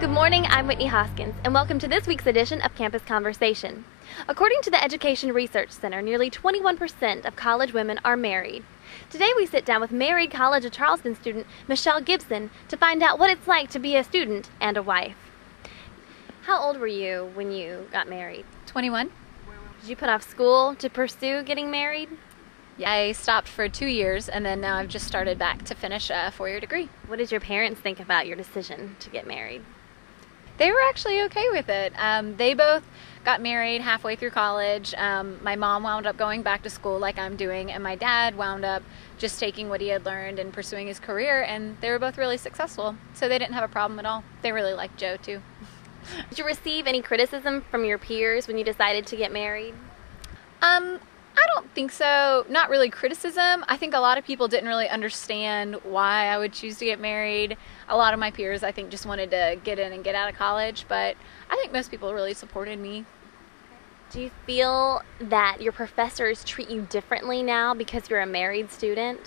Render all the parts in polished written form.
Good morning, I'm Whitney Hoskins, and welcome to this week's edition of Campus Conversation. According to the Education Research Center, nearly 21% of college women are married. Today we sit down with married College of Charleston student Michelle Gibson to find out what it's like to be a student and a wife. How old were you when you got married? 21. Did you put off school to pursue getting married? Yeah, I stopped for 2 years, and then now I've just started back to finish a four-year degree. What did your parents think about your decision to get married? They were actually okay with it. They both got married halfway through college. My mom wound up going back to school like I'm doing, and my dad wound up just taking what he had learned and pursuing his career, and they were both really successful. So they didn't have a problem at all. They really liked Joe, too. Did you receive any criticism from your peers when you decided to get married? I don't think so. Not really criticism. I think a lot of people didn't really understand why I would choose to get married. A lot of my peers, I think, just wanted to get in and get out of college, but I think most people really supported me. Do you feel that your professors treat you differently now because you're a married student?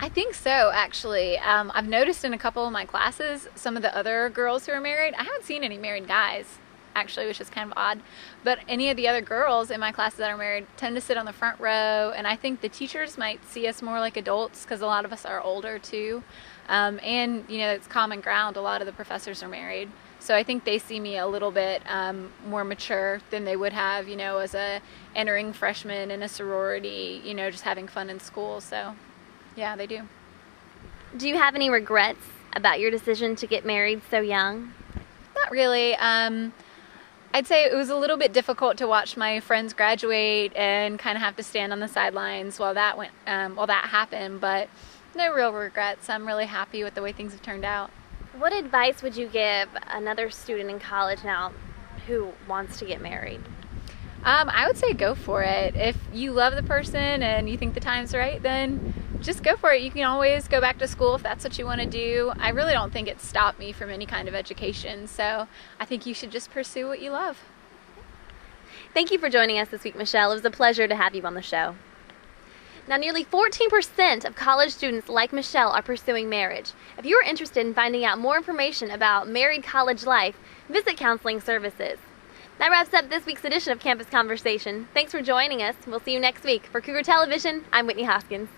I think so, actually. I've noticed in a couple of my classes, some of the other girls who are married, I haven't seen any married guys, actually, which is kind of odd. But any of the other girls in my classes that are married tend to sit on the front row, and I think the teachers might see us more like adults because a lot of us are older too. And, you know, it's common ground. A lot of the professors are married. So I think they see me a little bit more mature than they would have, you know, as a entering freshman in a sorority, you know, just having fun in school. So, yeah, they do. Do you have any regrets about your decision to get married so young? Not really. I'd say it was a little bit difficult to watch my friends graduate and kind of have to stand on the sidelines while that happened, but no real regrets. I'm really happy with the way things have turned out. What advice would you give another student in college now who wants to get married? I would say go for it. If you love the person and you think the time's right, then just go for it. You can always go back to school if that's what you want to do. I really don't think it stopped me from any kind of education, so I think you should just pursue what you love. Thank you for joining us this week, Michelle. It was a pleasure to have you on the show. Now, nearly 14% of college students like Michelle are pursuing marriage. If you are interested in finding out more information about married college life, visit Counseling Services. That wraps up this week's edition of Campus Conversation. Thanks for joining us. We'll see you next week. For Cougar Television, I'm Whitney Hoskins.